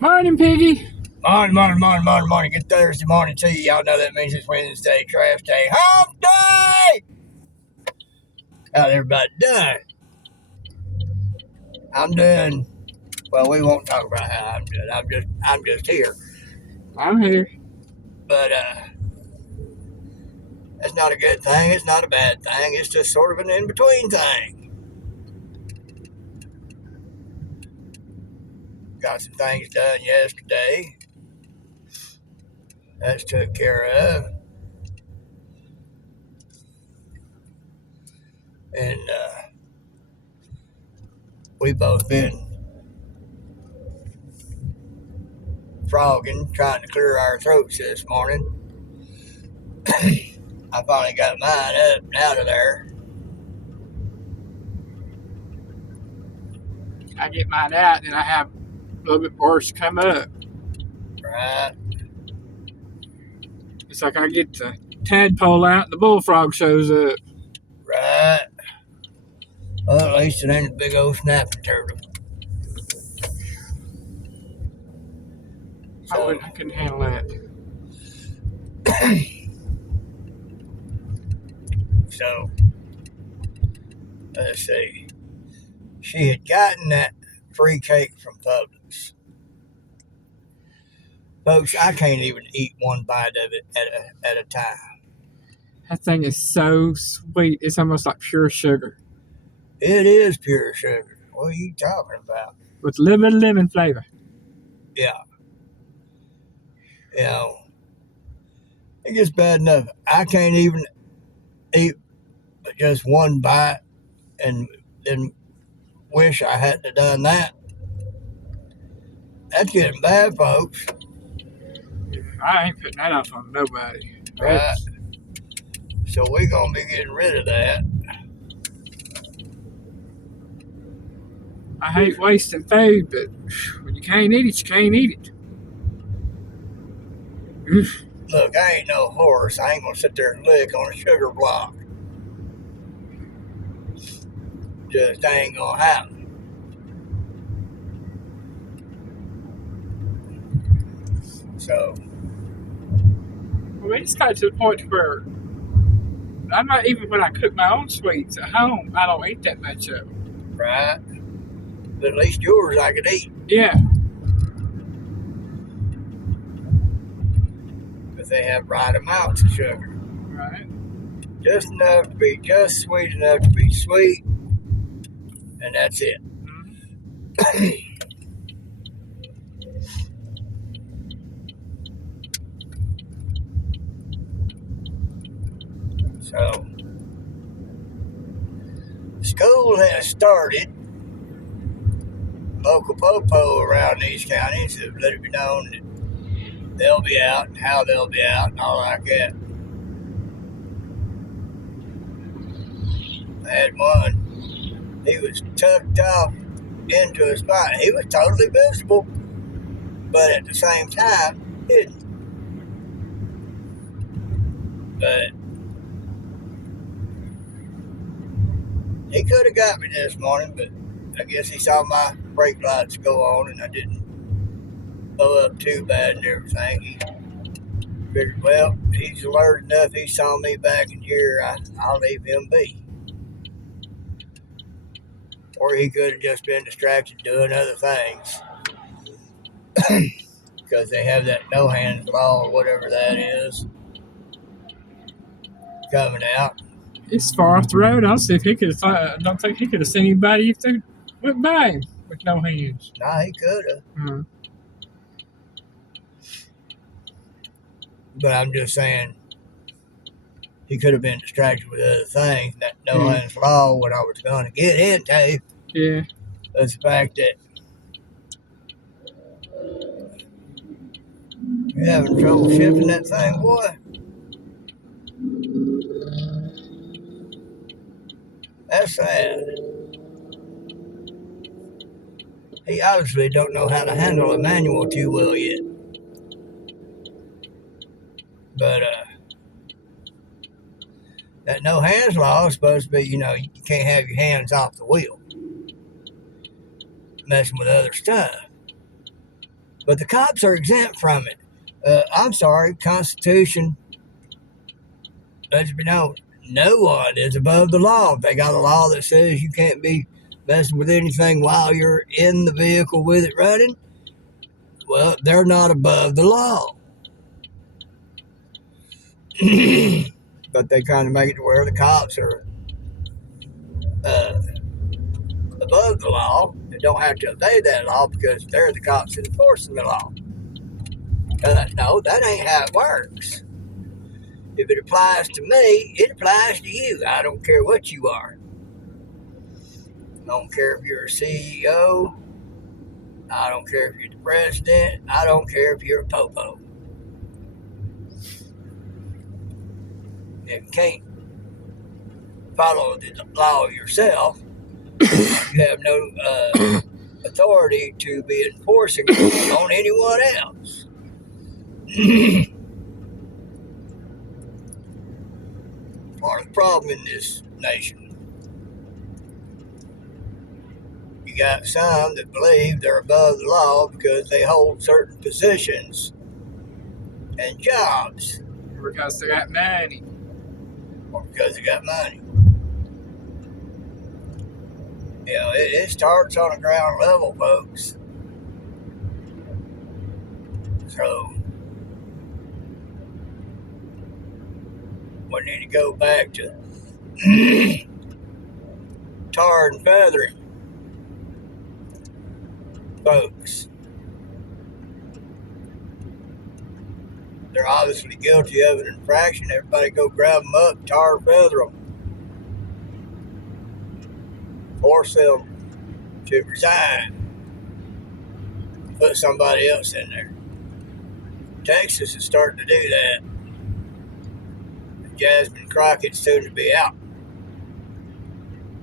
Morning, Piggy. Morning. Good Thursday morning to you. Y'all know that means it's Wednesday, trash day, hump day. How's everybody doing? I'm doing well. We won't talk about how I'm doing. I'm just here. I'm here. But that's not a good thing. It's not a bad thing. It's just sort of an in between thing. Got some things done yesterday. That's took care of, and we both been frogging, trying to clear our throats this morning. I finally got mine up and out of there. I get mine out, and I have a little bit worse come up. Right. It's like I get the tadpole out, and the bullfrog shows up. Right. Well, at least it ain't a big old snapping turtle. So, I couldn't handle that. so let's see. She had gotten that free cake from Publix. Folks, I can't even eat one bite of it at a time. That thing is so sweet. It's almost like pure sugar It is pure sugar. What are you talking about? with lemon flavor. Yeah. You know, it gets bad enough. I can't even eat just one bite and then wish I hadn't done that. That's getting bad, folks. I ain't putting that off on nobody. Right. So we're going to be getting rid of that. I hate wasting food, but when you can't eat it, you can't eat it. Look, I ain't no horse. I ain't going to sit there and lick on a sugar block. Just ain't going to happen. So, Well, it's got to the point where I'm not, even when I cook my own sweets at home, I don't eat that much of them. right? But at least yours I could eat. Yeah. Because they have right amounts of sugar. Right. Just enough to be just sweet enough to be sweet. And that's it. Mm-hmm. So, school has started. Local popo around these counties have let it be known that they'll be out and how they'll be out and all like that. I had one. He was tucked off into his spot. He was totally visible, but at the same time, hidden. But he could have got me this morning, but I guess he saw my brake lights go on and I didn't blow up too bad and everything. He figured, well, he's alert enough. He saw me back in here. I'll leave him be. Or he could have just been distracted doing other things. Because they have that no hands law or whatever that is coming out. It's far off the road. I'll see if he could. I don't think he could have seen anybody if they went by him with no hands. Nah, he could have. Mm-hmm. But I'm just saying, he could have been distracted with other things. That no hands law, what I was going to get into. Yeah. Is the fact that you're having trouble shifting that thing, boy. That's sad. He obviously don't know how to handle a manual too well yet. But that no hands law is supposed to be, you can't have your hands off the wheel. Messing with other stuff. But the cops are exempt from it. I'm sorry, Constitution lets me know no one is above the law. If they got a law that says you can't be messing with anything while you're in the vehicle with it running, well, they're not above the law. But they kind of make it to where the cops are above the law. They don't have to obey that law because they're the cops enforcing the law. No, that ain't how it works. If it applies to me, it applies to you. I don't care what you are. I don't care if you're a CEO. I don't care if you're the president. I don't care if you're a popo. If you can't follow the law yourself, you have no authority to be enforcing it on anyone else. Part of the problem in this nation. You got some that believe they're above the law because they hold certain positions and jobs. Because they got money. Or because they got money. You know, it starts on the ground level, folks. So, we need to go back to tar and feathering, folks. They're obviously guilty of an infraction. Everybody go grab them up, tar and feather them. Force them to resign. Put somebody else in there. Texas is starting to do that. Jasmine Crockett's soon to be out.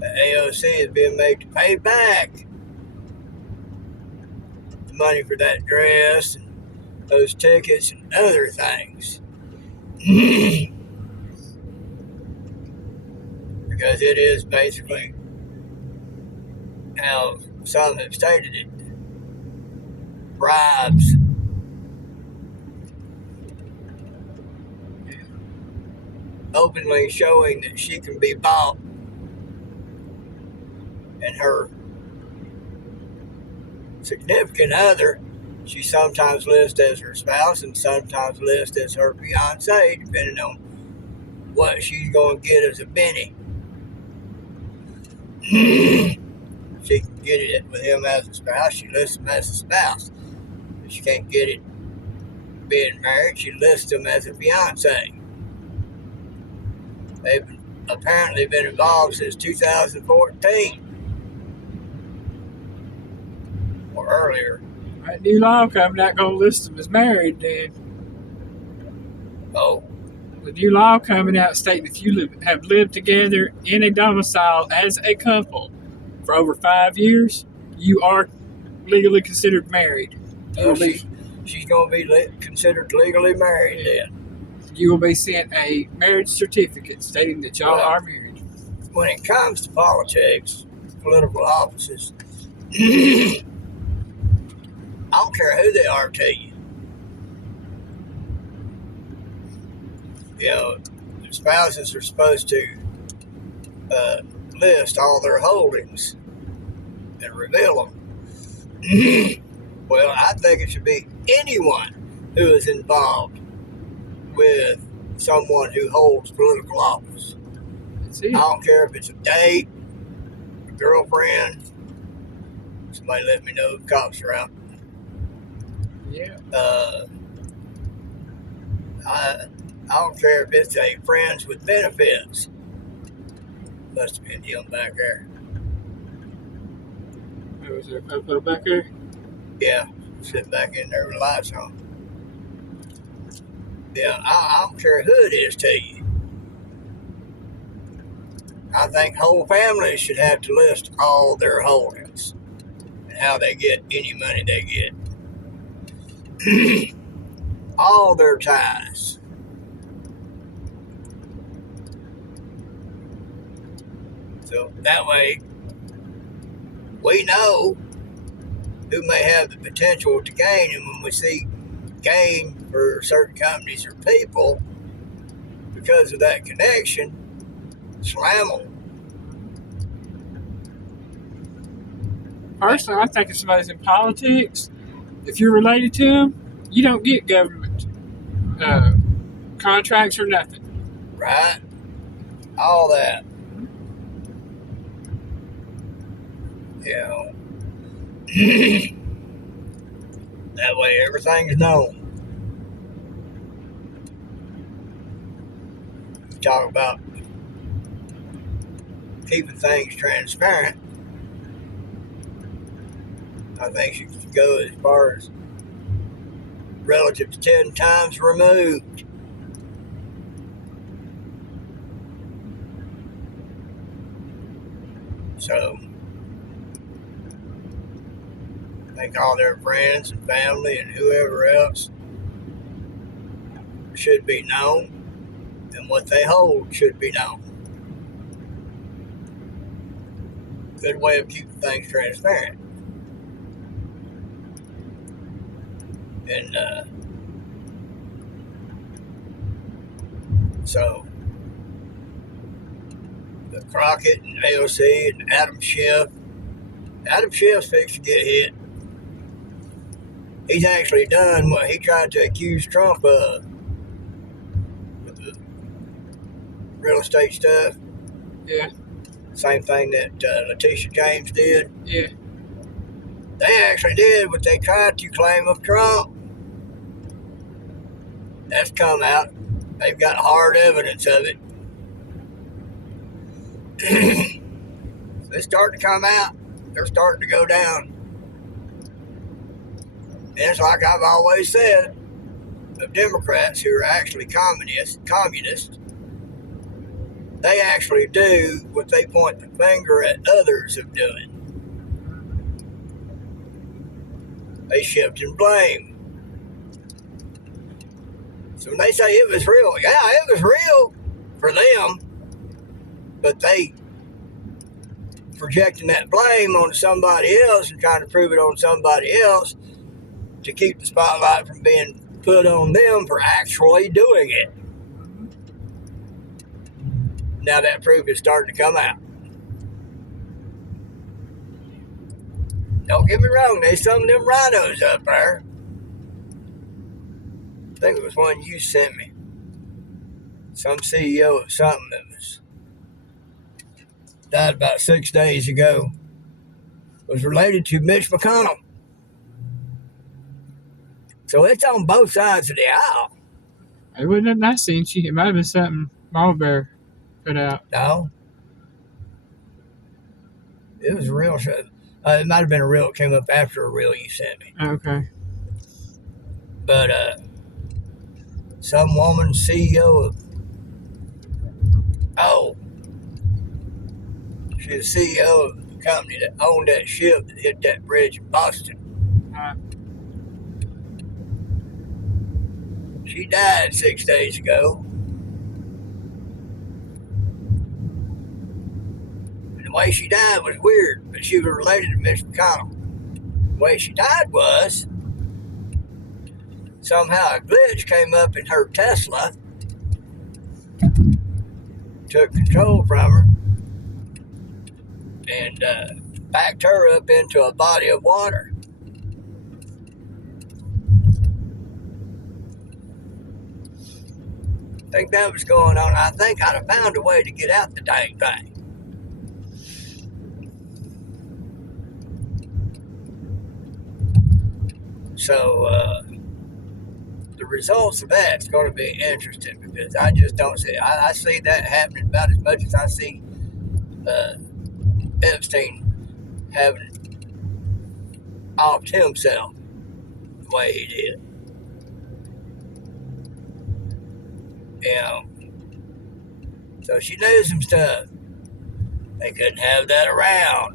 The AOC is being made to pay back the money for that dress and those tickets and other things. Because it is basically how some have stated it. Bribes. Openly showing that she can be bought. And her significant other, she sometimes lists as her spouse and sometimes lists as her fiance, depending on what she's going to get as a Benny. She can get it with him as a spouse. She lists him as a spouse. If she can't get it being married, she lists him as a fiance. They've apparently been involved since 2014 or earlier. That new law coming out going to list them as married then. Oh. The new law coming out stating if you have lived together in a domicile as a couple for over 5 years, you are legally considered married. She's going to be considered legally married then. You will be sent a marriage certificate stating that y'all are married. When it comes to politics, political offices, I don't care who they are to you. You know, the spouses are supposed to list all their holdings and reveal them. Well, I think it should be anyone who is involved with someone who holds political office. I don't care if it's a date, a girlfriend. Somebody let me know the cops are out. Yeah. I don't care if it's a friends with benefits. Must have been him back there. Was there a photo back there? Yeah, sitting back in there with the lights on. Yeah, I don't care who it is to you. I think whole families should have to list all their holdings and how they get any money they get. All their ties. So that way, we know who may have the potential to gain. And when we see gain for certain companies or people because of that connection, slam them. Personally, I think if somebody's in politics, if you're related to them, you don't get government contracts or nothing. Right? All that. You know. That way everything's known. Talk about keeping things transparent. I think you should go as far as relative to 10 times removed. So, I think all their friends and family and whoever else should be known, and what they hold should be known. Good way of keeping things transparent. And so the Crockett and AOC and Adam Schiff's fixed to get hit. He's actually done what he tried to accuse Trump of with the real estate stuff. Yeah. Same thing that Letitia James did. Yeah. They actually did what they tried to claim of Trump. That's come out. They've got hard evidence of it. It's starting to come out. They're starting to go down. And it's like I've always said, of Democrats who are actually communists, they actually do what they point the finger at others of doing. They shift and blame. So when they say it was real, yeah, it was real for them, but they projecting that blame on somebody else and trying to prove it on somebody else to keep the spotlight from being put on them for actually doing it. Now that proof is starting to come out. Don't get me wrong, there's some of them rhinos up there. I think it was one you sent me. Some CEO of something that was died about 6 days ago. Was related to Mitch McConnell. So it's on both sides of the aisle. It wasn't nothing I seen. It might have been something Ball Bear put out. No. It was a real show. It might have been a reel that came up after a reel you sent me. Okay. But some woman, CEO of, she's the CEO of the company that owned that ship that hit that bridge in Boston. She died 6 days ago. And the way she died was weird, but she was related to Mitch McConnell. The way she died was somehow a glitch came up in her Tesla, took control from her, and backed her up into a body of water. I think that was going on. I think I'd have found a way to get out the dang thing. So the results of that's going to be interesting because I just don't see. I see that happening about as much as I see Epstein having offed himself the way he did. You know, so she knew some stuff. They couldn't have that around.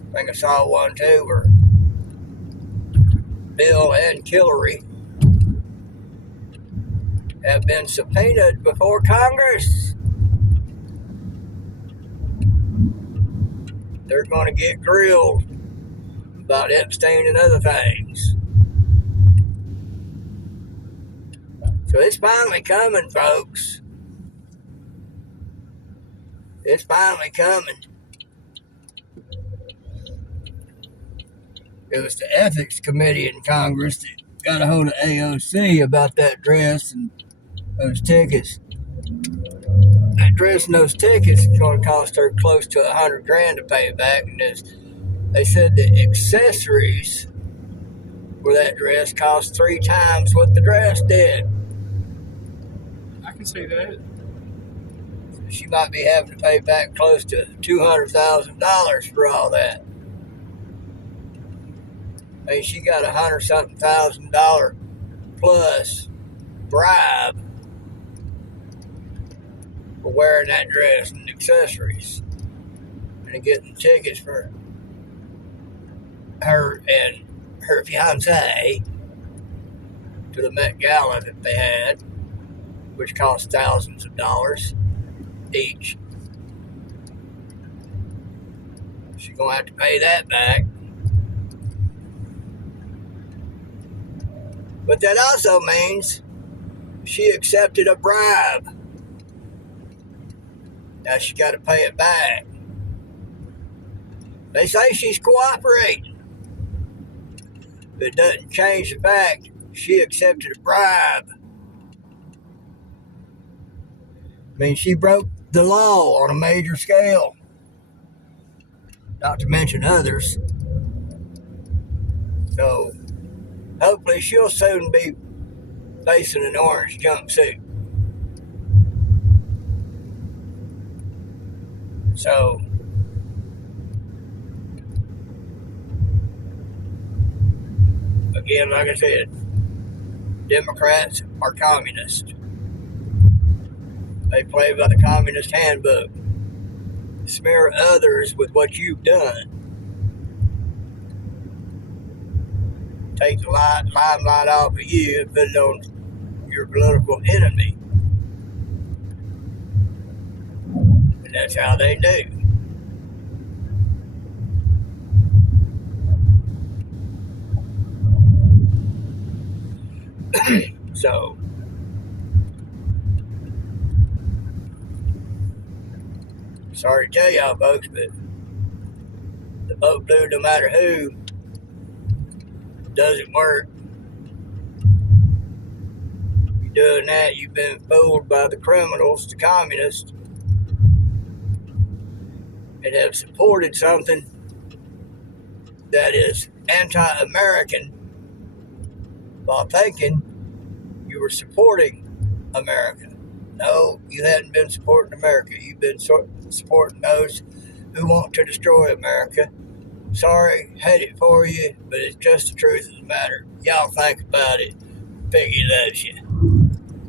I think I saw one too where Bill and Hillary have been subpoenaed before Congress. they're going to get grilled about Epstein and other things. So it's finally coming, folks. It's finally coming. It was the ethics committee in Congress that got a hold of AOC about that dress and those tickets. That dress and those tickets is going to cost her close to $100,000 to pay it back. And they said the accessories for that dress cost 3 times what the dress did. I can see that. She might be having to pay back close to $200,000 for all that. I mean, she got $100-something thousand plus bribe for wearing that dress and accessories and getting tickets for her and her fiance to the Met Gala that they had, which cost thousands of dollars each. She's going to have to pay that back. But that also means she accepted a bribe. Now she got to pay it back. They say she's cooperating. But it doesn't change the fact she accepted a bribe. I mean, she broke the law on a major scale. Not to mention others. So, hopefully she'll soon be facing an orange jumpsuit. So, again, like I said, Democrats are communists. They play by the communist handbook. Smear others with what you've done. Take the limelight off of you and put it on your political enemy. And that's how they do. So, sorry to tell y'all folks, but the vote blue no matter who doesn't work. You're doing that, you've been fooled by the criminals, the communists, and have supported something that is anti-American while thinking you were supporting America. No, you hadn't been supporting America. You've been supporting those who want to destroy America. Sorry, hate it for you, but it's just the truth of the matter. Y'all think about it. Piggy loves you.